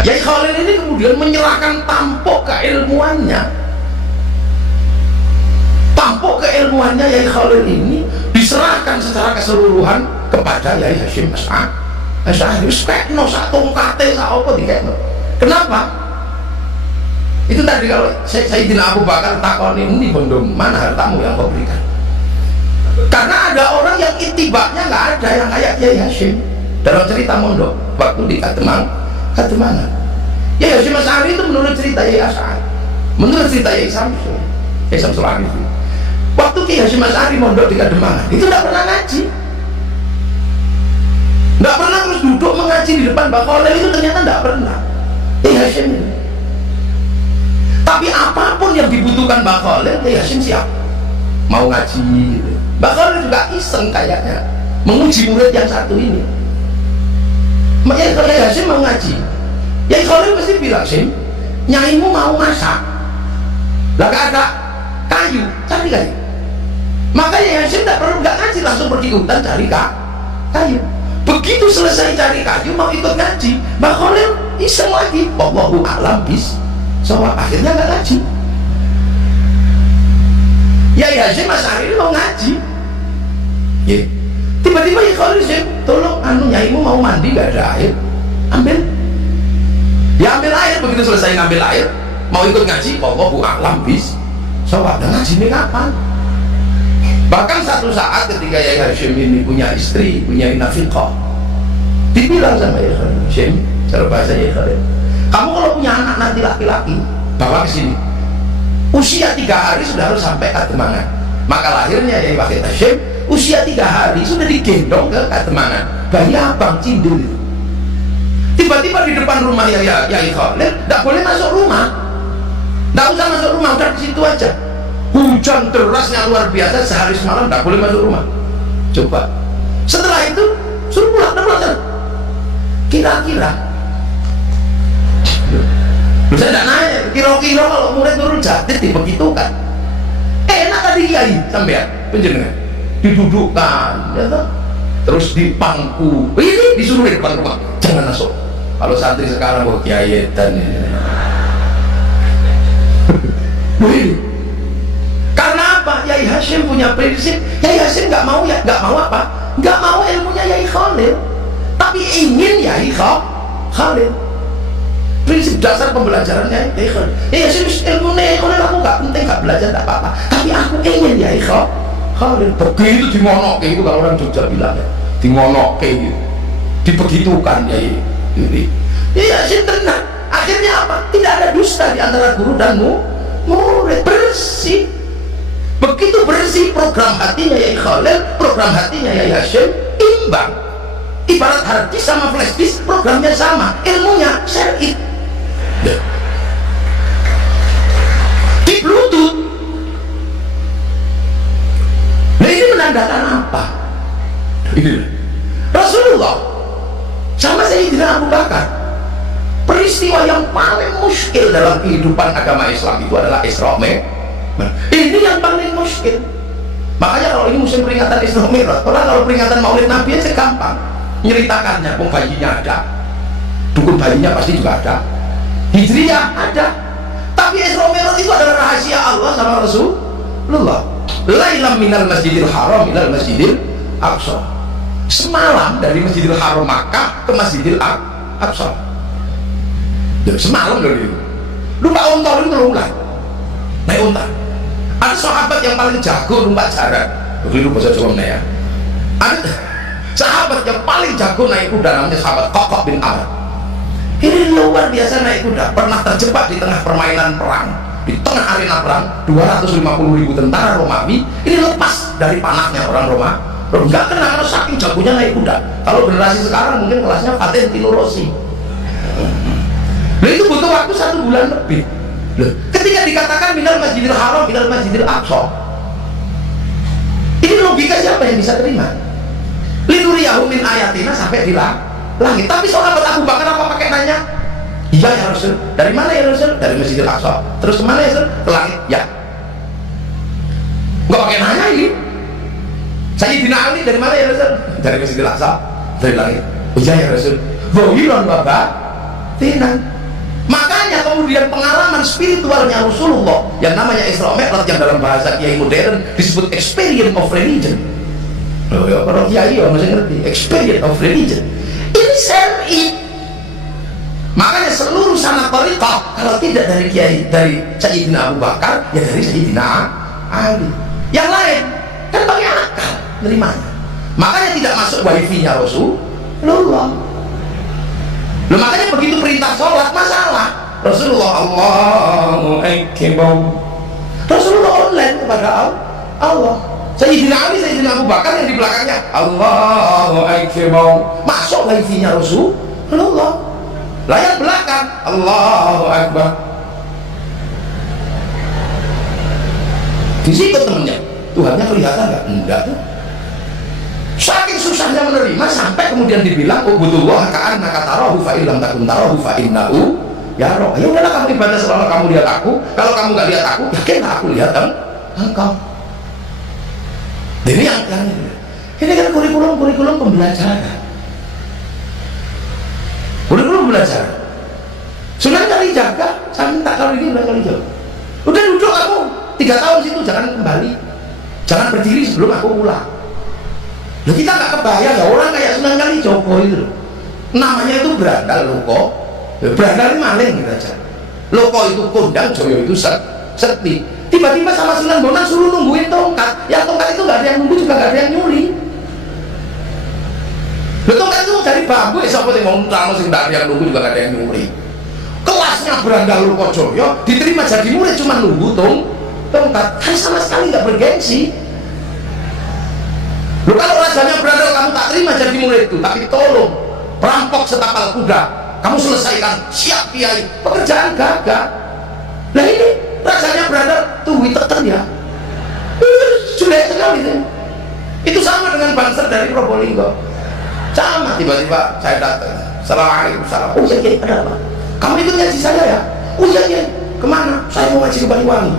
Yai Khalil ini kemudian menyerahkan tampuk keilmuannya. Tampuk keilmuannya Yai Khalil ini diserahkan secara keseluruhan kepada Yai Hasyim Asy'ari. Wis kekno sak tongkate sak apa dikekno. Kenapa? Itu tadi kalau Sayyidina Abu Bakar takoni, "Ini bondo mana hartamu yang kau berikan?" Karena ada orang yang itibaknya nggak ada yang kayak Yai Hasyim. Dalam cerita mondok waktu di Kademangan, Yai Hasyim Asy'ari itu menurut cerita Yai Asy'ari, menurut cerita Yai Samsul Arifin, waktu Yai Hasyim Asy'ari mondok di Kademangan itu tidak pernah ngaji, tidak pernah terus duduk mengaji di depan Mbah Khalil, itu ternyata tidak pernah Yai Hasyim itu. Tapi apapun yang dibutuhkan Mbah Khalil, Yai Hasyim siap mau ngaji gitu. Mbah Khalil juga iseng kayaknya menguji murid yang satu ini. Yai Hasyim mau ngaji, Yai Khalil pasti bilang, "Sim, nyaimu mau masak, lah gak ada kayu, cari kayu." Maka Yai Hasyim nggak ngaji, langsung pergi hutan cari kayu. Begitu selesai cari kayu mau ikut ngaji, Mbah Khalil iseng lagi, wallahu a'lam soal akhirnya nggak ngaji. Yai Hasyim Asy'ari mau ngaji, tiba-tiba Yai Khalil, "Tolong nyaimu mau mandi gak ada air, ambil." Dia ambil air, begitu selesai ngambil air mau ikut ngaji, wallahu a'lam soal ngaji ini kapan. Bahkan satu saat ketika Yai Hasyim ini punya istri, punya nafiqah, dibilang sama Yai Khalil, "Hasyim," cara bahasa Yai Khalil, "kamu kalau punya anak nanti laki-laki, bawa ke sini. Usia 3 hari sudah harus sampai Kademangan." Maka lahirnya Yai Wahid Hasyim, usia 3 hari sudah digendong ke Kademangan, bayi abang cindil. Tiba-tiba di depan rumah Yai Khalil, tidak boleh masuk rumah, tidak usah masuk rumah, udah di situ aja. Hujan derasnya luar biasa, sehari semalam tidak boleh masuk rumah. Coba setelah itu suruh pulang. Kira-kira saya tidak nanya, kira-kira kalau murid turun jatih dibegitukan, enak tadi Kiai sampean penjenengan didudukkan, ya toh? Terus dipangku, ini disuruh di depan rumah, jangan masuk. Kalau santri sekarang buat Kiai dan ini karena apa? Yai Hasyim punya prinsip. Yai Hasyim nggak mau apa? Nggak mau ilmunya Yai Khalil, tapi ingin Yai Khalil. Prinsip dasar pembelajarannya Yai Khalil. Yai Hasyim ilmunya Yai Khalil aku nggak penting, nggak belajar nggak apa-apa, tapi aku ingin Yai Khalil. Begitu dimonoke itu kalau orang Jogja bilang ya, dimonoke gitu, dibegitukan Yai Hasyim tenang. Akhirnya apa? Tidak ada dusta di antara guru dan murid, bersih. Begitu bersih program hatinya Yai Khalil, program hatinya Yai Hasyim imbang. Ibarat hard disk sama flash disk, programnya sama, ilmunya syar'i. Di Bluetooth. Nah, ini menandakan apa? Ini Rasulullah sama Sayyidina Abu Bakar, peristiwa yang paling muskil dalam kehidupan agama Islam itu adalah Isra Mi'raj. Ini yang paling muskil. Makanya kalau ini musim peringatan Isra Mi'raj, orang kalau peringatan Maulid Nabi aja gampang nyeritakannya, bayinya ada, dukun bayinya pasti juga ada, Hijriyah ada. Tapi Isra Mi'raj itu adalah rahasia Allah sama Rasulullah. Lailam minal Masjidil Haram ilal Masjidil Aqsa, semalam dari Masjidil Haram Makkah ke Masjidil Aqsa. Semalam loh itu. Numpak onta itu terulang, naik onta. Ada sahabat yang paling jago numpak jaran, begitu bahasa Jawa ya. Ada sahabat yang paling jago naik kuda, namanya sahabat Qaqah bin Amr. Ini luar biasa naik kuda, pernah terjebak di tengah permainan perang, di tengah arena perang. 250.000 tentara Romawi ini lepas dari panahnya orang Roma. Nggak kena karena saking jagonya naik kuda. Kalau generasi sekarang mungkin kelasnya Valentino Rossi. Nah, itu butuh waktu 1 bulan lebih. Loh, ketika dikatakan minal Masjidil Haram minal Masjidil Aqsa, ini logika siapa yang bisa terima? Linuriyahu min ayatina sampai di langit. Tapi sahabat Abu Bakar apa pakai nanya? Iya ya Rasul. Dari mana ya Rasul? Dari Masjidil Aqsa. Terus kemana ya Rasul? Ke langit. Ya. Nggak pakai nanya ini. Sayyidina Ali dari mana ya Rasul? Dari Masjidil Aqsa. Dari langit. Oh iya ya Rasul. Bohilon bapak batinan. Makanya kemudian pengalaman spiritualnya Rasulullah yang namanya Isra Mi'raj, yang dalam bahasa kiai modern disebut experience of religion. Oh ya, kalau kiai ya masih ngerti experience of religion. Ini syar'i. Makanya seluruh sanad thariqah kalau tidak dari kiai, dari Sayyidina Abu Bakar, ya dari Sayyidina Ali. Yang lain kan pakai akal nerimanya. Makanya tidak masuk wifi-nya Rasulullah. Loh, makanya begitu perintah sholat masalah. Rasulullah Allahu Akbar, Rasulullah online kepada Allah. Sayyidina Ali, Sayyidina Abu Bakar yang di belakangnya Allahu Akbar, masuk wifi-nya Rasulullah. Layar belakang Allahu Akbar. Di situ temennya, Tuhannya kelihatan nggak? Enggak tuh. Saking susahnya menerima sampai kemudian dibilang ubudullah ka'annaka tarahu fa illam takun tarahu fa innahu yara. Ya udahlah, kamu ibadah selama kamu lihat aku. Kalau kamu nggak lihat aku, yakinlah aku lihat engkau. Ini yang ini kan kurikulum pembelajaran. Kurikulum belajar. Sunan Kalijaga, saya minta kalau ini Sunan Kalijaga. Udah duduk kamu 3 tahun situ, jangan kembali. Jangan berdiri sebelum aku pulang. Loh, kita nggak kebayang ya orang kayak Sunan Kalijogo itu loh. Namanya itu berandal loko. Berandal ini maling gitu aja. Loko itu kondang, Joyo itu sekti. Tiba-tiba sama Sunan Bonang suruh nungguin tongkat. Yang tongkat itu nggak ada yang nunggu, juga nggak ada yang nyuri. Loh, tongkat itu dari bambu, siapa yang mau nunggu, sih nggak ada yang nunggu, juga nggak ada yang nyuri. Kelasnya berandal loko Joyo, diterima jadi murid cuma nunggu tongkat. Kan sama sekali nggak bergengsi. Loh, kalau rajanya berandal kamu tak terima jadi murid itu, tapi tolong perampok setapal kuda kamu selesaikan, siap kiai, pekerjaan gagal. Nah ini rajanya berandal tuh tekan ya, jelek sekali itu. Itu sama dengan bangser dari Probolinggo, sama. Tiba-tiba saya datang, assalamualaikum, salam. Oh iya kiai, ada apa? Kamu ikut ngaji saya ya? Oh iya kiai, kemana? Saya mau ngaji ke Banyuwangi,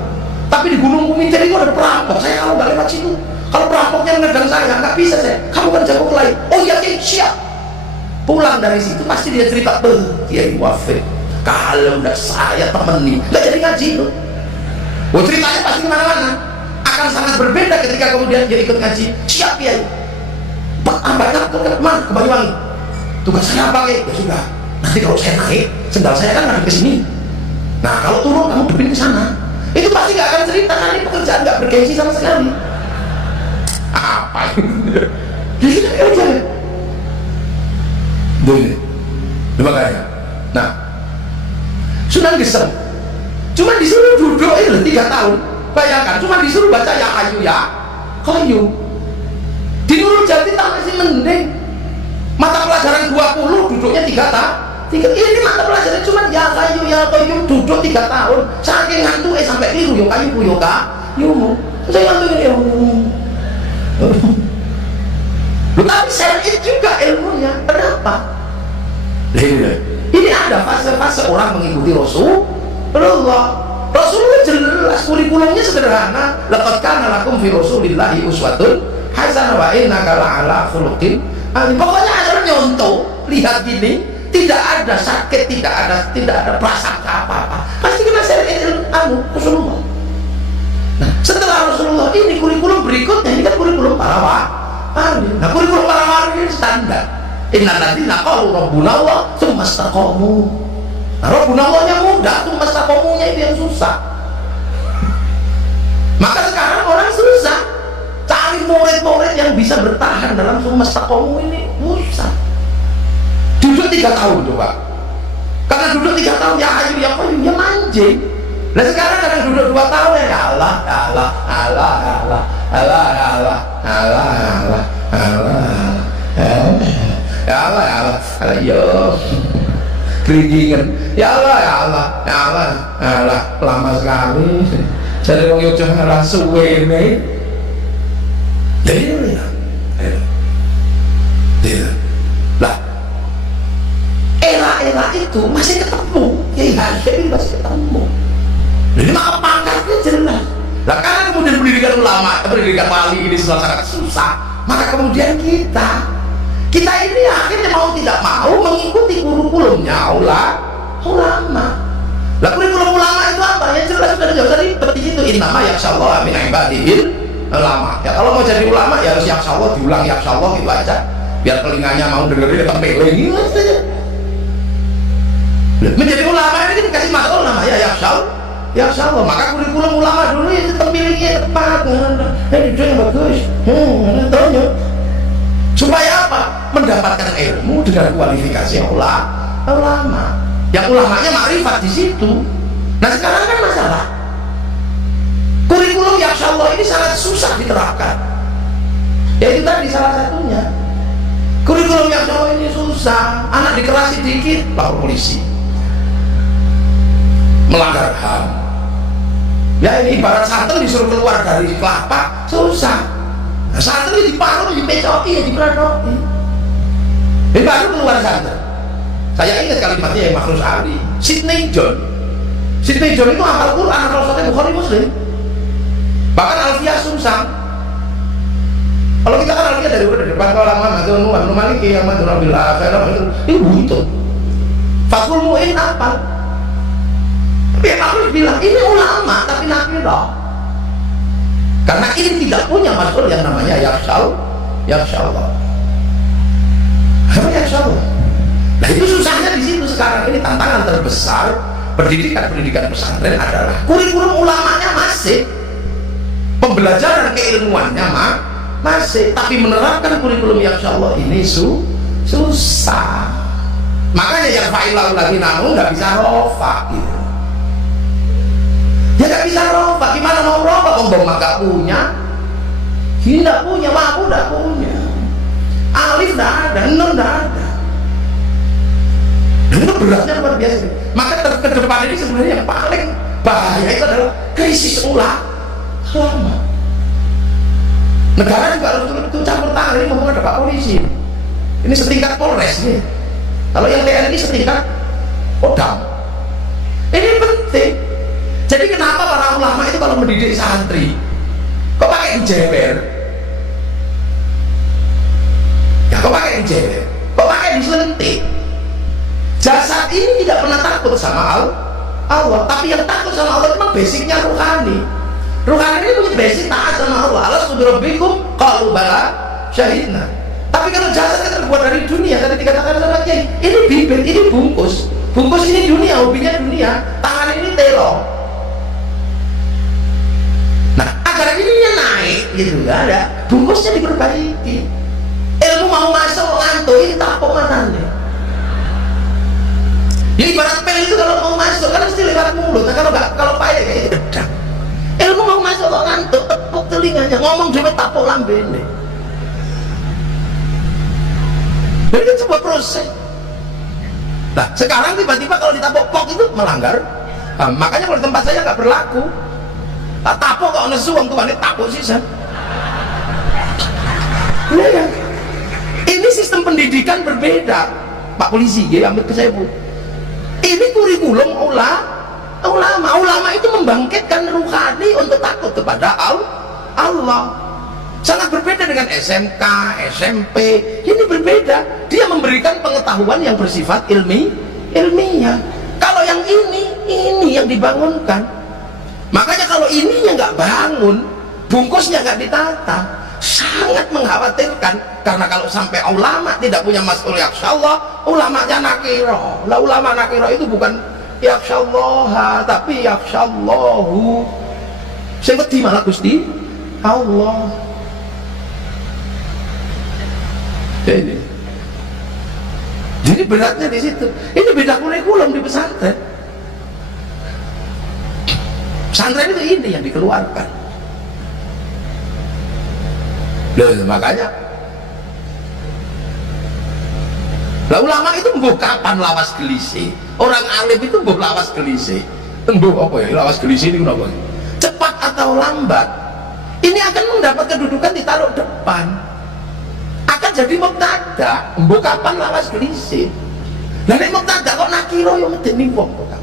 tapi di Gunung Kumiter itu ada perampok, saya kalau nggak lewat situ, kalau perampoknya menendang saya, nggak bisa saya. Kamu kan jago kelahi. Oh iya kiai, siap. Pulang dari situ pasti dia cerita, kiai wafat, kalau nggak saya temani, nggak jadi ngaji itu. Oh, ceritanya pasti kemana-mana. Akan sangat berbeda ketika kemudian dia ikut ngaji. Siap kiai. Apa kemana? Ke Banyuwangi. Tugas saya apa kiai? Ya sudah. Nanti kalau saya naik, sendal saya kan ngadep ke sini. Nah kalau turun kamu depin ke sana. Itu pasti nggak akan cerita, karena ini pekerjaan nggak bergengsi sama sekali. Apa ini? Boleh. Makanya. Nah, Sunan Gesem cuma disuruh duduk itu 3 tahun. Bayangkan, cuma disuruh baca ya kayu ya kayu. Di Nurul Jati tak masih mending. Mata pelajaran 20 duduknya 3 tahun. Ini mata pelajaran cuma ya kayu duduk 3 tahun. Saking ngantuk sampai keliru yo kayu yo kayu. Saya ngantuk ya. Tapi syar'i juga ilmunya. Kenapa? Ini ada fase-fase orang mengikuti Rasulullah. Rasulullah jelas kurikulumnya sederhana. Laqad kana lakum fi Rasulillahi uswatun hasanah wa innaka la'ala khuluqin azim. Pokoknya asal nyontoh, lihat gini, tidak ada sakit, tidak ada prasangka apa-apa. Pasti kena syar'i Rasulullah. Nah, setelah Rasulullah ini kurikulum berikutnya, ini kan kurikulum para wali. Nah, kurikulum para wali ini standar. Innal ladzina qalu rabbuna Allah tsumma istaqamu. Nah, rabbuna Allahnya mudah, tsumma istaqamunya itu yang susah. Maka sekarang orang susah cari murid-murid yang bisa bertahan dalam tsumma istaqamu ini, susah. Duduk 3 tahun coba. Karena duduk 3 tahun ya ayu ya kayu ya manjing. Nah sekarang kadang duduk 2 tahun ya Allah ya Allah Allah Allah Allah Allah Allah Allah Allah ya Allah ya Allah Allah yo keringingan ya Allah ya Allah ya Allah ya Allah lama sekali jadi orang Yogyakarta suwe ini dari ya lah era-era itu masih ketemu ya ini masih ketemu. Jadi maka pangkatnya jelas. Nah karena kemudian pendidikan ulama, pendidikan wali ini sangat susah, maka kemudian kita Kita ini akhirnya mau tidak mau mengikuti kurikulumnya ulama. Lah kurikulum ulama itu apa? Ya jelas sudah jauh dari seperti itu. Innama yakhsyallaha min ibadihil ulama. Ya kalau mau jadi ulama ya harus yakhsyallah, diulang yakhsyallah gitu aja. Biar telinganya mau dengerin tempeling gitu saja. Menjadi ulama ini kan dikasih masalah namanya yakhsyallah. Maka kurikulum ulama dulu itu tempelingnya tepat. Itu yang bagus. Tanya. Supaya apa? Mendapatkan ilmu dengan kualifikasi ulama. Yang ulamanya makrifat di situ. Nah sekarang kan masalah kurikulum yakhsyallah ini sangat susah diterapkan. Ya itu tadi salah satunya. Kurikulum yakhsyallah ini susah. Anak dikerasi dikit lapor polisi, melanggar HAM. Ya ini ibarat santri disuruh keluar dari kelapa susah. Nah, santri diparut, dipecoki, diperanoti. Ini baru keluar santri. Saya ingat kalimatnya yang Makhrus Ali, Sidney John itu hafal Quran, hafal Sahih Bukhari Muslim, bahkan Alfiyah Sumsang. Kalau kita kan Alfiyah dari depan kalau lama itu Nuh Maliki yang Madhurabil Akhirah itu Fathul Mu'in apa? Tapi Makhrus bilang ini ulama tapi nakirah, karena ini tidak punya maksud yang namanya yakhsyallah. Nah itu susahnya di situ sekarang ini. Tantangan terbesar pendidikan pesantren adalah kurikulum ulamanya masih, pembelajaran keilmuannya masih, tapi menerapkan kurikulum yakhsyallah ini susah. Makanya yang fa'ilau lagi namun nggak bisa rofa gitu. Ya nggak bisa rofa, gimana mau rofa? Bang nggak punya, tidak punya, mampu nggak punya, alif nggak ada, nun nggak ada. Dan itu beratnya luar biasa. Maka ke depan ini sebenarnya yang paling bahaya itu adalah krisis ulama. Negara juga harus betul-betul campur tangan. Ini ngomong ada Pak Polisi, ini setingkat Polres nih. Kalau yang TNI setingkat Kodam. Ini penting. Jadi kenapa para ulama itu kalau mendidik santri kok pakai jewer? Ya kok pakai jewer? Kok pakai diselentik? Jasad ini tidak pernah takut sama Allah, tapi yang takut sama Allah memang basicnya ruhani. Ruhani ini punya basic taat sama Allah. Allah subhanahu qalu bala syahidna. Tapi kalau jasad kan terbuat dari dunia, tadi dikatakan sama Kiai, ini bibir, ini bungkus ini dunia, hobinya dunia, tangan ini telo. Nah agar ini naik gitu, nggak ada, bungkusnya diperbaiki. Ilmu mau masuk ngantuk, ini tapok matanya. Ya ibarat pel itu kalau mau masuk kan mesti lewat mulut. Nah kalau payah kayak gedang. Ilmu mau masuk kok ngantuk, tepuk telinganya, ngomong dhewe tapuk lambene. Jadi itu sebuah proses. Nah sekarang tiba-tiba kalau ditapuk pok itu melanggar. Nah, makanya kalau di tempat saya nggak berlaku. Nah, tapuk kok nesu wong tuane tapuk sisa. Ya. Ini sistem pendidikan berbeda. Pak Polisi, ya ambil ke saya Bu. Ini kurikulum ulama itu membangkitkan ruhani untuk takut kepada Allah. Sangat berbeda dengan SMK, SMP. Ini berbeda. Dia memberikan pengetahuan yang bersifat ilmiah. Kalau yang ini yang dibangunkan. Makanya kalau ininya nggak bangun, bungkusnya nggak ditata, sangat mengkhawatirkan. Karena kalau sampai ulama tidak punya mas'ul yakhsyallah, ulamanya nakirah. Lah ulama nakirah itu bukan yakhsyallah, tapi yakhsyallahu. Sing wedi malah Gusti Allah. Jadi beratnya di situ. Ini beda kurikulum di pesantren. Pesantren itu ini yang dikeluarkan. Makanya lah ulama itu mbuh kapan lawas gelise, orang alim itu mbuh lawas gelise, mbuh apa ya lawas gelise ini kenapa? Cepat atau lambat ini akan mendapat kedudukan ditaruh depan, akan jadi mubtada. Mbuh kapan lawas gelise. Lah nek mubtada kok nakiro yo medeni wong kok.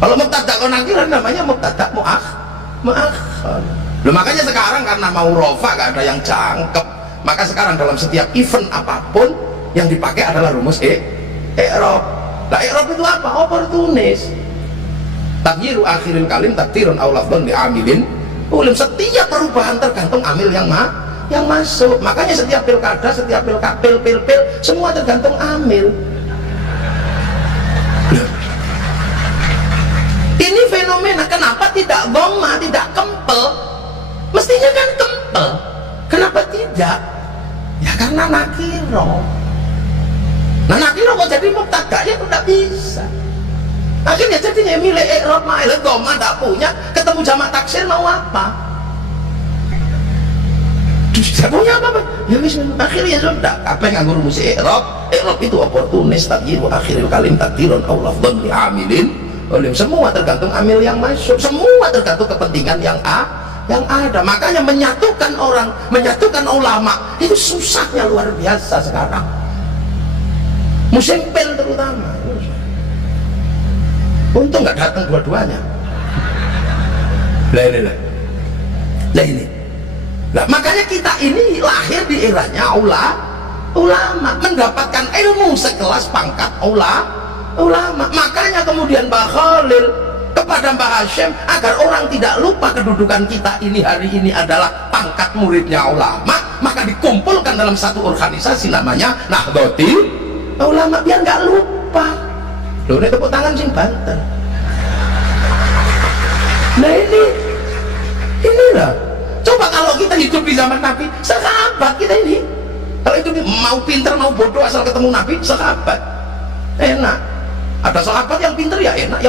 Kalau mubtada kok nakiro namanya mubtada muakhar. Loh makanya sekarang karena mau rofa gak ada yang cangkep, Maka sekarang dalam setiap event apapun yang dipakai adalah rumus i'rab. Nah, i'rab itu apa? Oportunis. Taghyiru akhiril kalim takdirun aw lafdhan li'amilin ulim. Setiap perubahan tergantung amil yang masuk. Makanya setiap pilkada, setiap pil semua tergantung amil. Ini fenomena. Kenapa tidak dhamma, tidak kempel? Mestinya kan kempel. Kenapa tidak? Ya karena nakiro. Nah nakiro kok jadi mubtada, ya tidak bisa. Akhirnya jadinya milik i'rab ma'il dhamma tidak punya, ketemu jamak taksir mau apa? Tidak punya apa-apa. Ya wis akhirnya sudah. Apa yang nganggo rumus i'rab? I'rab itu oportunis, taghyiru akhiril kalim takdirun aw lafdhan li'amilin. Semua tergantung amil yang masuk, semua tergantung kepentingan yang ada. Makanya menyatukan orang, menyatukan ulama itu susahnya luar biasa sekarang. Musim pil terutama. Untung nggak datang dua-duanya. Lah ini. Nah, makanya kita ini lahir di eranya ulama, mendapatkan ilmu sekelas pangkat ulama. Makanya kemudian Mbah Khalil kepada Mbah Hashim agar orang tidak lupa kedudukan kita ini hari ini adalah pangkat muridnya ulama, maka dikumpulkan dalam satu organisasi namanya Nahdlatul Ulama biar nggak lupa. Loh, ini tepuk tangan sing banter. Nah inilah. Coba kalau kita hidup di zaman Nabi, sahabat kita ini. Kalau itu mau pinter mau bodoh asal ketemu Nabi, sahabat. Enak. Ada sahabat yang pinter ya enak, yang